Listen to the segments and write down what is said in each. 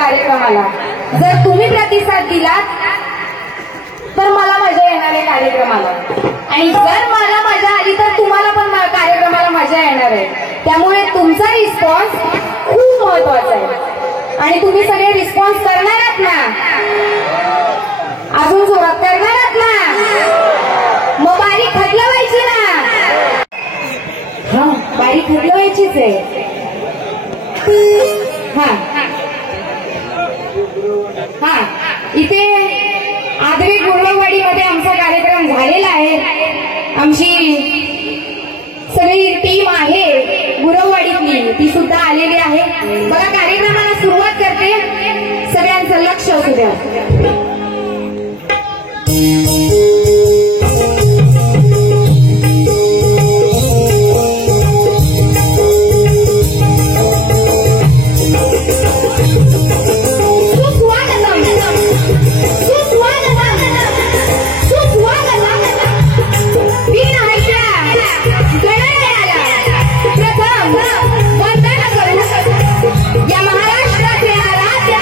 कार्यक्रमाला जर तुम्ही प्रतिसाद दिलात तर मला मजा येणार आहे कार्यक्रमाला, आणि जर मला मजा आली तर तुम्हाला पण कार्यक्रमाला मजा येणार आहे. त्यामुळे तुमचा रिस्पॉन्स खूप महत्वाचा आहे आणि तुम्ही सगळे रिस्पॉन्स करणार आहात ना, अजून जोरात करणार आहात ना, मग बारीक खटलवायची ना. हा, बारीक खटलवायचीच आहे. हा हा, इथे आदरी गुरववाडीमध्ये आमचा कार्यक्रम झालेला आहे. आमची सगळी टीम आहे गुरववाडीतली, ती सुद्धा आलेली आहे. बघा, कार्यक्रमाला सुरुवात करते. सगळ्यांचं लक्ष असू द्या. या महाराष्ट्राचे आराध्य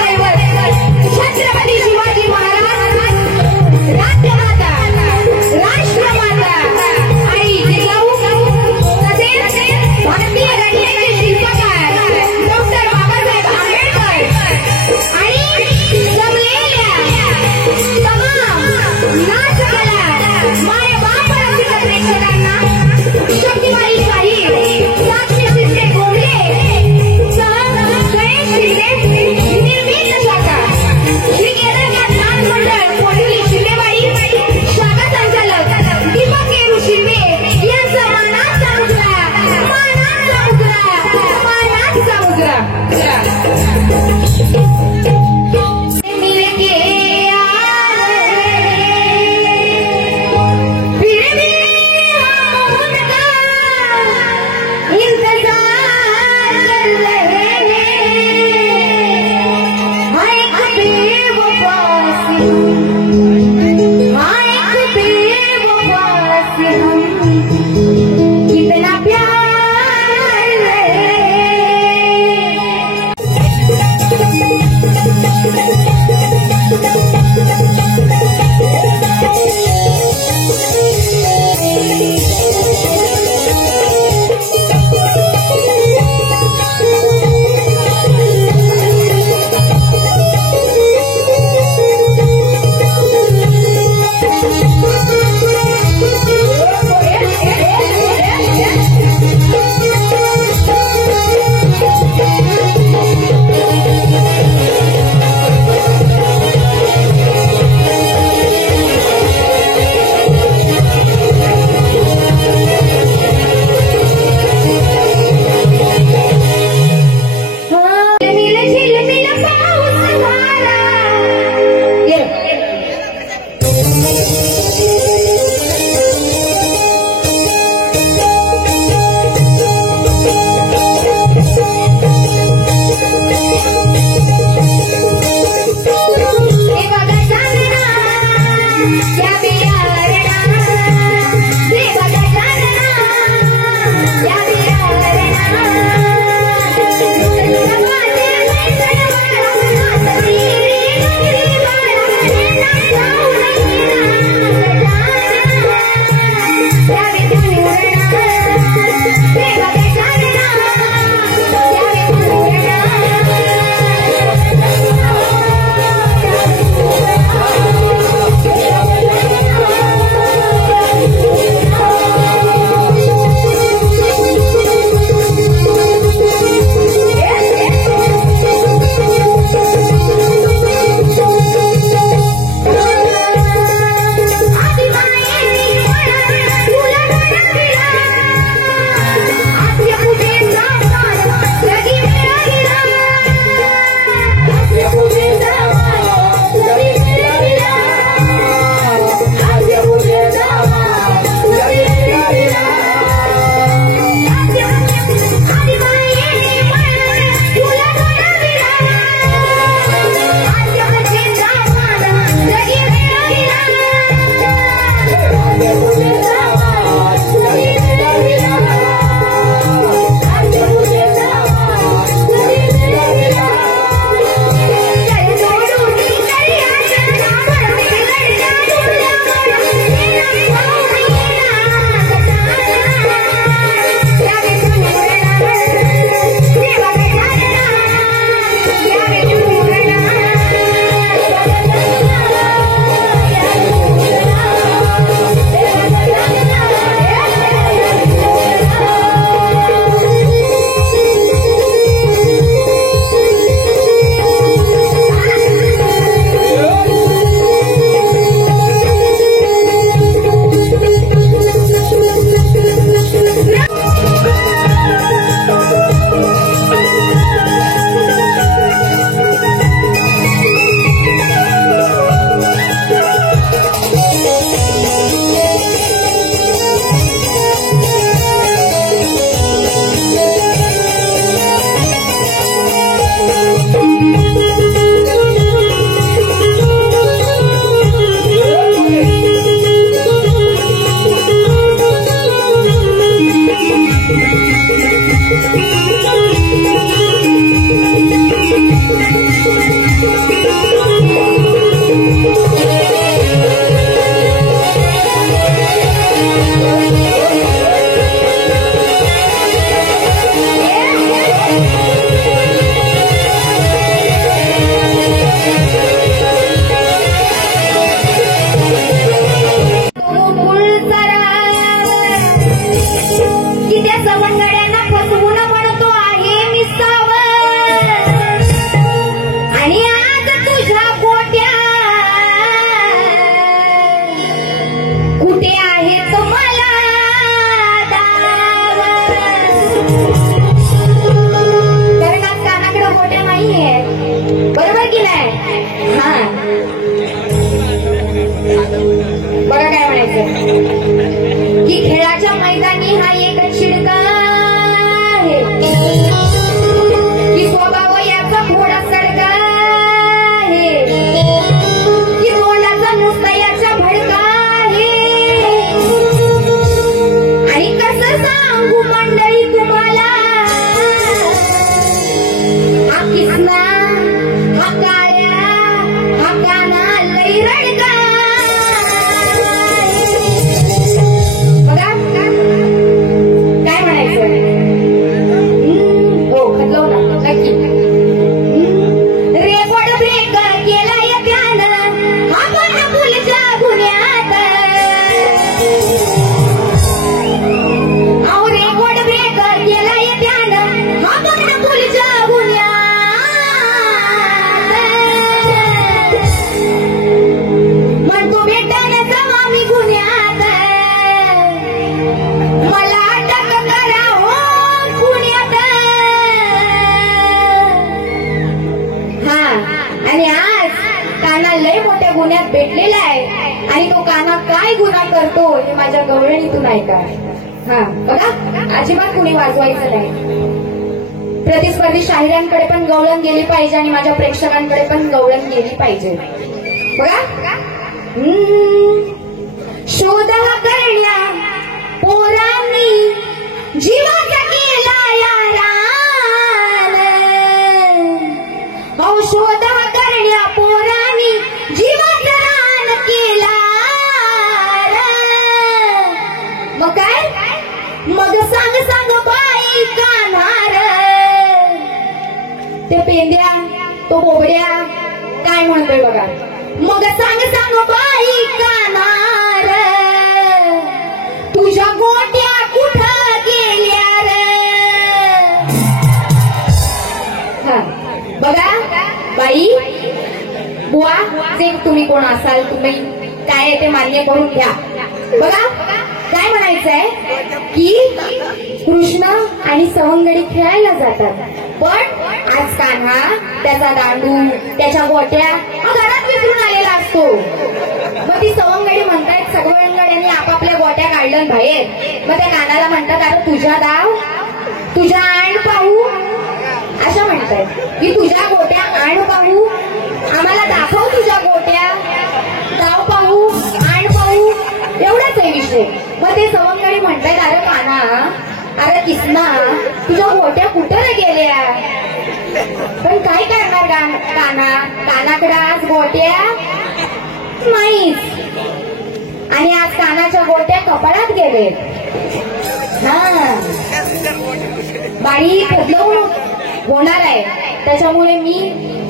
बरोबर की नाही? हा बघा काय म्हणायचं की खेळाच्या मैदानी हा एकच शिडका आहे की स्वभाव याचा थोडा सडका आहे की तोंडाचा नुसता याचा भडका आहे आणि कसं सांगू मंडळी तुम्हाला हा किसना हा काळ्या हा काना लई रडका बघा काय म्हणायचं हो खतलो ना नक्की रेकॉर्ड ब्रेक केलाय त्यानं हा पण फुलच्या गुन्ह्यात अहो रेकॉर्ड ब्रेक केलाय त्यानं हा पण फुलच्या गुन्ह्यात म्हणतो भेटायला जावा मी गुन्ह्यात मला अटक करा हो पुण्यात हा आणि आज काना लय मोठ्या गुन्ह्यात भेटलेला आहे आणि तो काना काय गुन्हा करतो हे माझ्या गवळणीतून ऐका. हा बघा अजिबात कुणी वाजवायचं नाही. प्रतिस्पर्धी शाहिरांकडे पण गवळण गेली पाहिजे आणि माझ्या प्रेक्षकांकडे पण गवळण गेली पाहिजे. बघा शोधा करण्या पोरांनी जीवाचा केला यारान अहो शोधा करण्या पोरांनी जीवाचा रान केला मग काय मग सांग सांग बाई कानार ते पेंड्या तो बोबड्या काय म्हणतोय बघा मग सांग सांग बाई कानार तुझ्या गोट्या कुठं गेल्या रे हा बघा बाई बुवा जे तुम्ही कोण असाल तुम्ही काय ते मान्य करून घ्या. बघा काय म्हणायचंय की कृष्ण आणि सवंगडी खेळायला जातात पण आज कान्हा त्याचा दांडू त्याच्या गोट्या घरात विसरून आलेला असतो. मग ती सवंगडी म्हणतायत सगळ्यांनी आपापल्या गोट्या काढलं बाहेर. मग त्या कानाला म्हणतात अरे तुझ्या दाव तुझ्या आण पाहू अशा म्हणतायत की तुझ्या गोट्या आण पाहू आम्हाला दाखव तुझ्या गोट्या दाव पाहू आण पाहू एवढाच आहे विषय. मग ते सवंगडी म्हणतायत अरे काना अरे किसना तुझ्या गोट्या कुठं रे गेल्या पण काय करणार काना कानाकडे आज गोट्या नाहीच आणि आज कानाच्या गोट्या कपाळात गेले. हा बाई बदलवून होणार आहे त्याच्यामुळे मी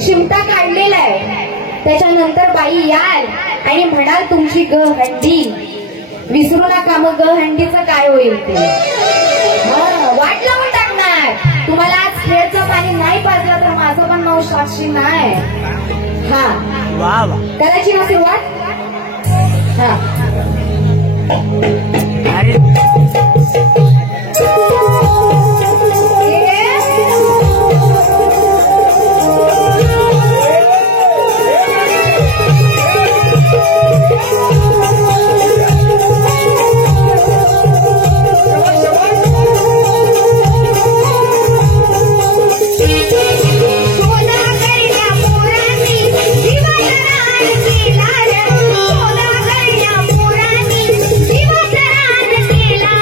चिमटा काढलेला आहे. त्याच्यानंतर बाई याल आणि म्हणाल तुमची ग हंडी विसरू नका मग ग हंडीचं काय होईल ते वाट लावून टाकणार. तुम्हाला आज खेळचं पाणी नाही पाजलं तर माझं पण नाव साक्षी नाही. हा करायची ना सुरुवात. हा जीवाचा रान केला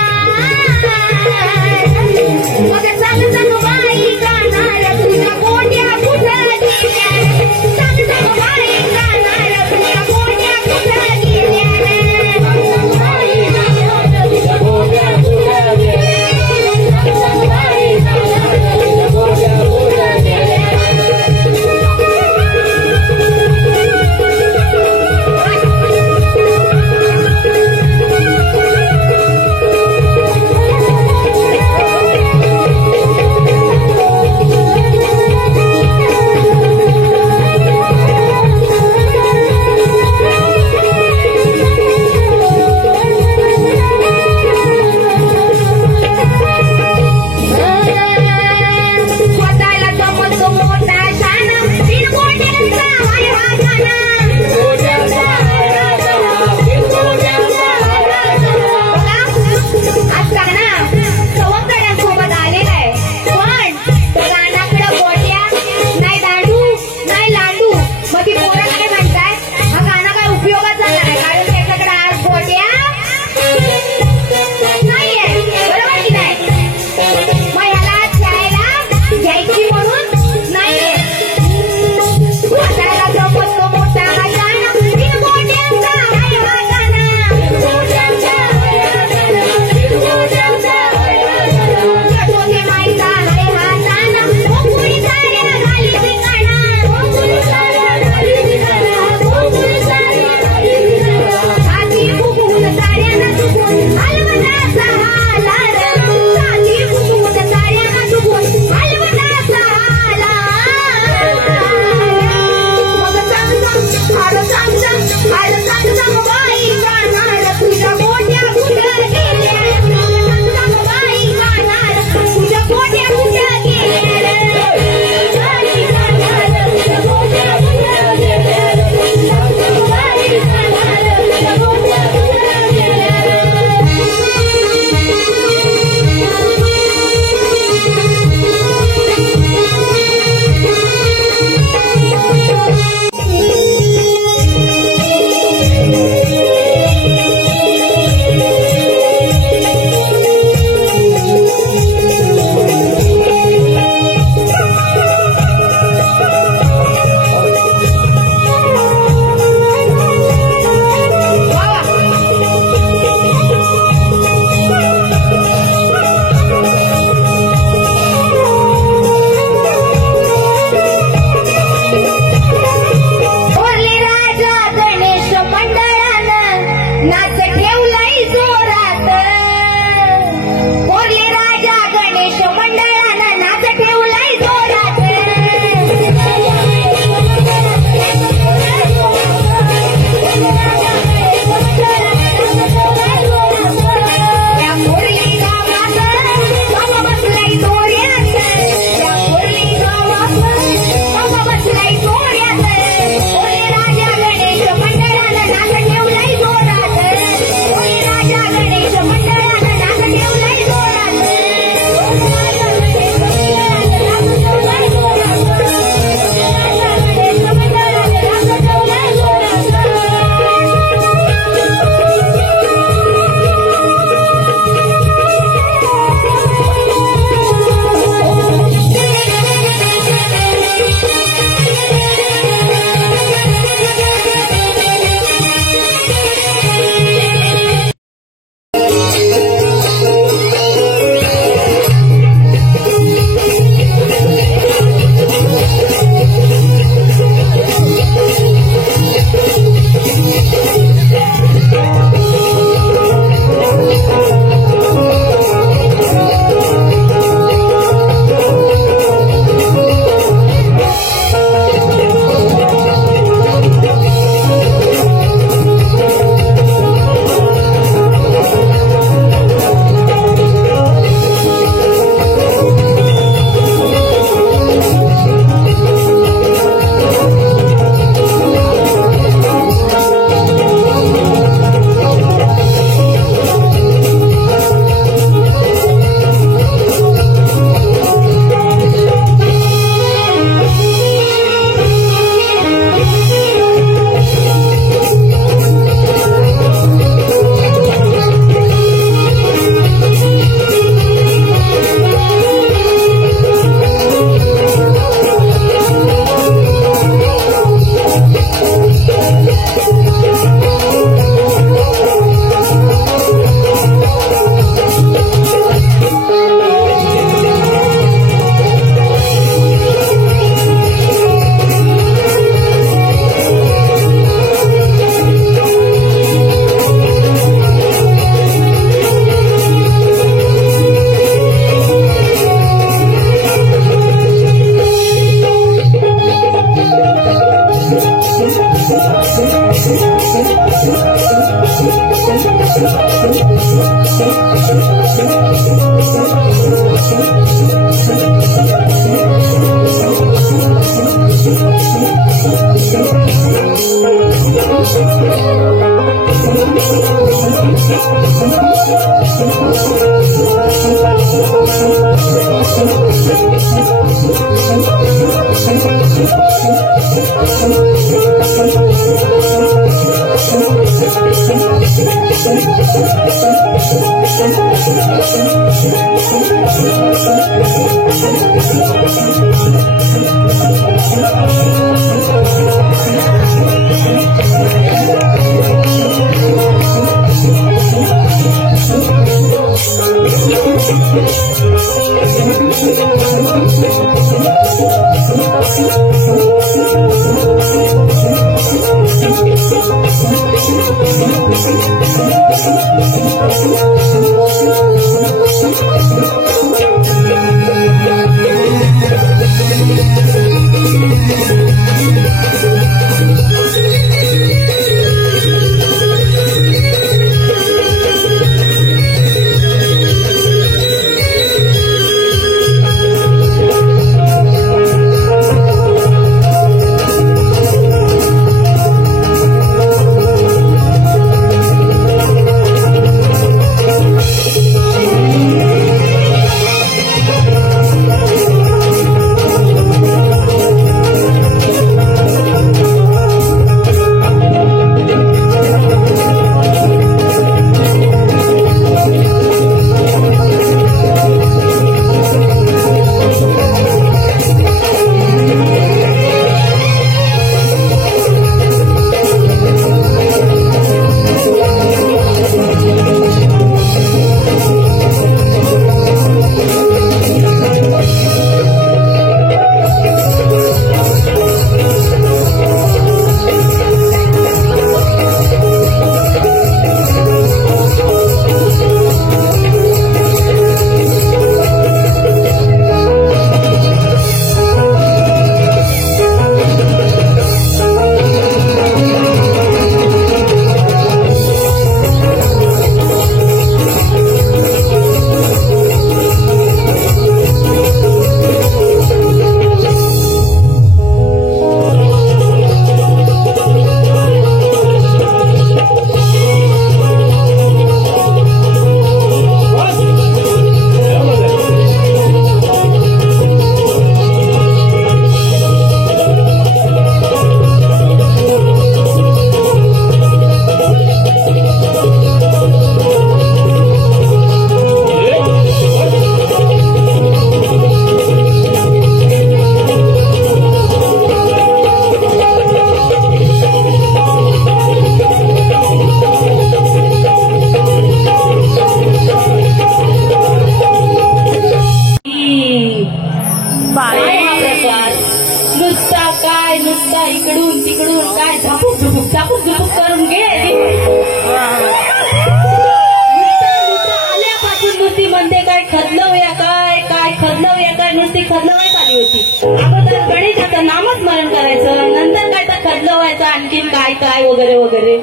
आणखीन काय काय वगैरे वगैरे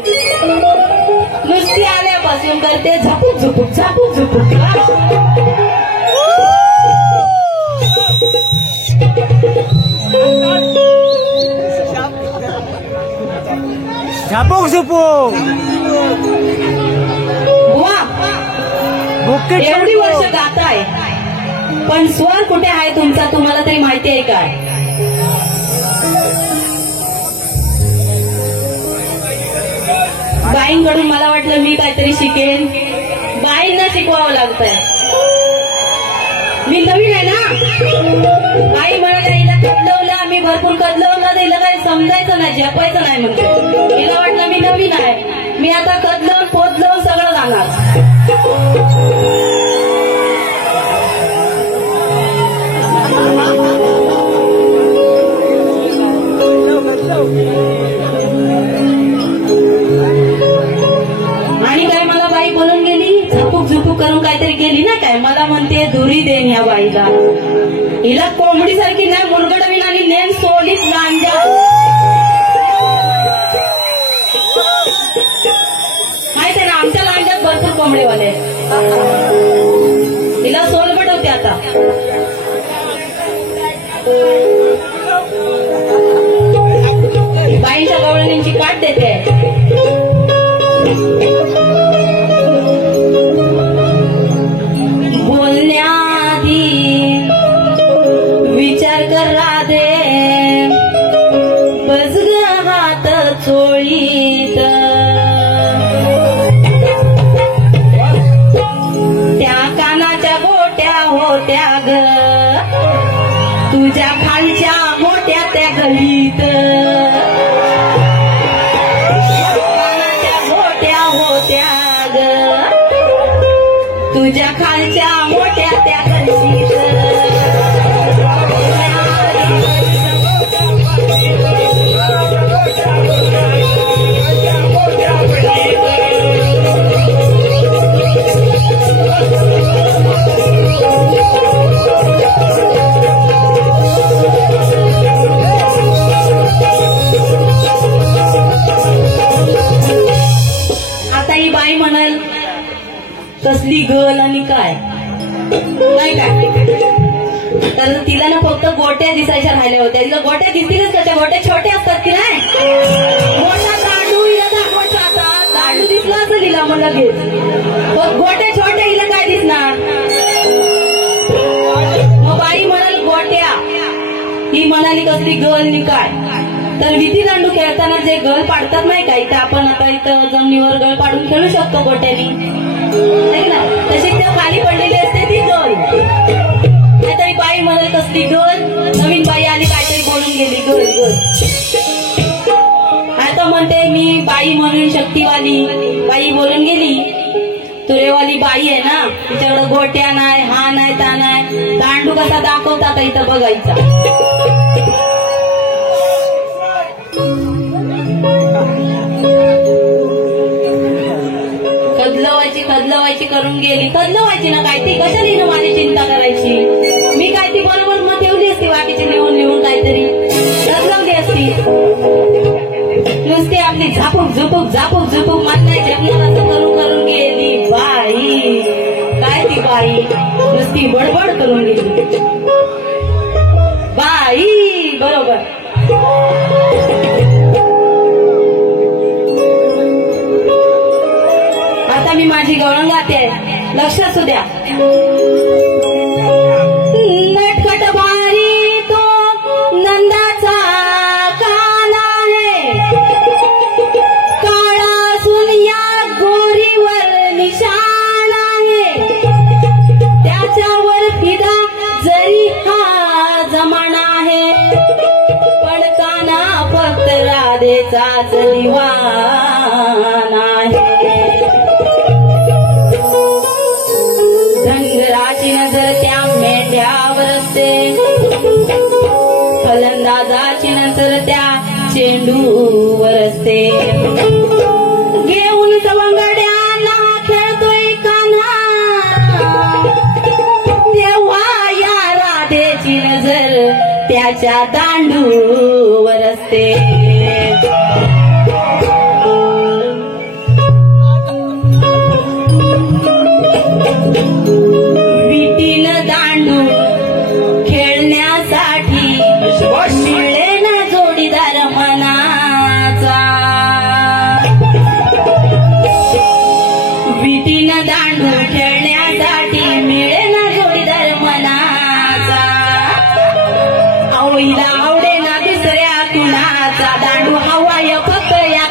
नुसती आल्यापासून करते झपूक झुपूक झपूक झुपूक. झापूक झुपूक एवढी वर्ष गाताय पण स्वर कुठे आहे तुमचा तुम्हाला तरी माहिती आहे काय? बाईंकडून मला वाटलं मी काहीतरी शिकेन, बाईंना शिकवावं लागतंय. मी नवीन आहे ना, बाई मला हिला कदलवलं, आम्ही भरपूर कदलवलं, हिला काही समजायचं नाही, झेपायचं नाही म्हणजे. हिला वाटलं मी नवीन आहे, मी आता कदलवून पोचलवून सगळं जाणार. आणि काय मला बाई बोलून गेली, झपूक झुपूक करून काहीतरी गेली ना, काय मला म्हणते दुरी देन ह्या बाईला. हिला कोंबडी सारखी नाही मुलगडवीन आणि नेम सोडलीच लांजा. माहिती आहे ना आमच्या लांजात पाठ देते. बोलण्याआधी विचार कर राधे, बस ग हात चोळीत. त्या कानाच्या गोट्या होत्या ग तुझ्या खालच्या मोठ्या त्या गलीत. कानाच्या गोट्या होत्या ग तुझ्या खालच्या मोठ्या त्या गलीत. आता ही बाई म्हणाल कसली गल आणि काय नाही काय, तर तिला ना फक्त गोट्या दिसायच्या राहिल्या होत्या. तिला गोट्या दिसतीलच कशा, गोट्या छोट्या असतात की नाही. मोठा दांडू हिला दाखवायचा आता, दांडू दिसला असं तिला मग लगेच, गोट्या छोट्या हिला काय दिसणार. मग बाई म्हणाल गोट्या, ही म्हणाली कसली गल आणि काय. तर विधी दांडू खेळताना जे गळ पाडतात नाही का, इथं आपण आता इथं जमिनीवर गळ पाडून खेळू शकतो गोट्यानी, तशी त्या खाली पडलेली असते ती गळ. नाहीतरी बाई म्हणाल कसली गळ, नवीन बाई आली काहीतरी बोलून गेली गळ गळ. आता म्हणते मी बाई म्हणून शक्तीवाली, बाई बोलून गेली. तुरेवाली बाई आहे ना, तिच्याकडे गोट्या नाही, हा नाही, ता नाही, दांडू कसा दाखवतात इथं बघायचा. कदलवायची करून गेली. कदलवायची ना काय ती, कशाली ना माझी चिंता करायची. मी काय ती बरोबर मग ठेवली असती बाकीची लिहून काहीतरी कदलवली असती. नुसती आपली झापूक झुपूक मन नाही जगणार असं करून गेली बाई. काय ती बाई नुसती बडबड करून गेली बाई. बरोबर. आता मी माझी गवळण गाते, लक्ष असू द्या. नटखट भारी तो नंदाचा कान आहे, काळा सुनिया गोरीवर निशाण आहे. त्याच्यावर फिदा जरी हा जमाना आहे, पण काना फक्त राधेचाच दिवाना आहे. धनगराची नजर त्या मेंढ्यावर असते, फलंदाजाची नजर त्या चेंडूवर असते. घेऊन सवंगड्यांना खेळतोय कान्हा, तेव्हा या राधेची नजर त्याच्या दांडूवर असते. विटीन दांडू खेळण्यासाठी मिळे ना जोडीदार मनाचा. विटीन दांडू खेळण्यासाठी मिळे ना जोडीदार मनाचा. आवडीला आवडे ना दुसऱ्या कुणाचा, दांडू हवाय फक्त या